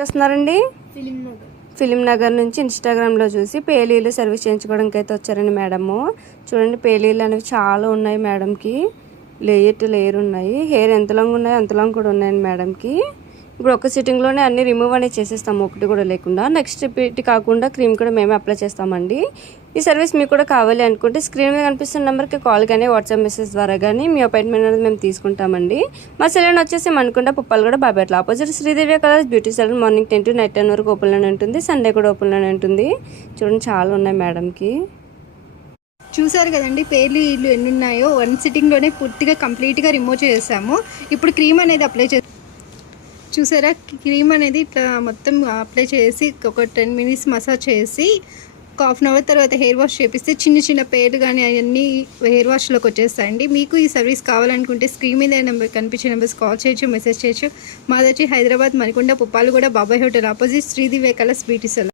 చేస్తున్నారండి. ఫిలిం నగర్ నుంచి ఇన్స్టాగ్రామ్లో చూసి పేలీలు సర్వీస్ చేయించుకోవడానికి అయితే వచ్చారండి మేడము. చూడండి పేలీలు అనేవి చాలా ఉన్నాయి మేడంకి. లేయర్ ఉన్నాయి. హెయిర్ ఎంత లాంగ్ ఉన్నాయో అంత లాంగ్ కూడా ఉన్నాయండి మేడంకి. ఇప్పుడు ఒక సిట్టింగ్లోనే అన్ని రిమూవ్ అనేది చేసేస్తాము, ఒకటి కూడా లేకుండా. నెక్స్ట్ ఇటు కాకుండా క్రీమ్ కూడా మేమే అప్లై చేస్తామండి. ఈ సర్వీస్ మీకు కూడా కావాలి అనుకుంటే స్క్రీన్ మీద కనిపిస్తున్న నెంబర్కి కాల్ కానీ వాట్సాప్ మెసేజ్ ద్వారా కానీ మీ అపాయింట్మెంట్ అనేది మేము తీసుకుంటామండి. మా సెలూన్ వచ్చేసి మనకుంటే పుప్పాలగూడ బాబేట్ల opposite Sridevi colours beauty salon. Morning 10 to night 10 వరకు ఓపెన్లోనే ఉంటుంది. సండే కూడా ఓపెన్లోనే ఉంటుంది. చూడండి చాలా ఉన్నాయి మేడంకి. చూసారు కదండి పేర్లు ఎన్ని ఉన్నాయో. వన్ సిట్టింగ్లోనే పూర్తిగా కంప్లీట్గా రిమూవ్ చేసాము. ఇప్పుడు క్రీమ్ అనేది అప్లై చూసారా, క్రీమ్ అనేది ఇట్లా మొత్తం అప్లై చేసి ఒక 10 minutes మసాజ్ చేసి ఒక ½ hour తర్వాత హెయిర్ వాష్ చేపిస్తే చిన్న చిన్న పేర్లు కానీ అవన్నీ హెయిర్ వాష్లోకి వచ్చేస్తాయండి. మీకు ఈ సర్వీస్ కావాలనుకుంటే స్క్రీన్ మీద నెంబర్ కనిపించే నెంబర్స్ కాల్ చేయొచ్చు, మెసేజ్ చేయొచ్చు. మాది వచ్చి Hyderabad Manikonda Puppalaguda Babai hotel opposite Sridevi colours beauty salon.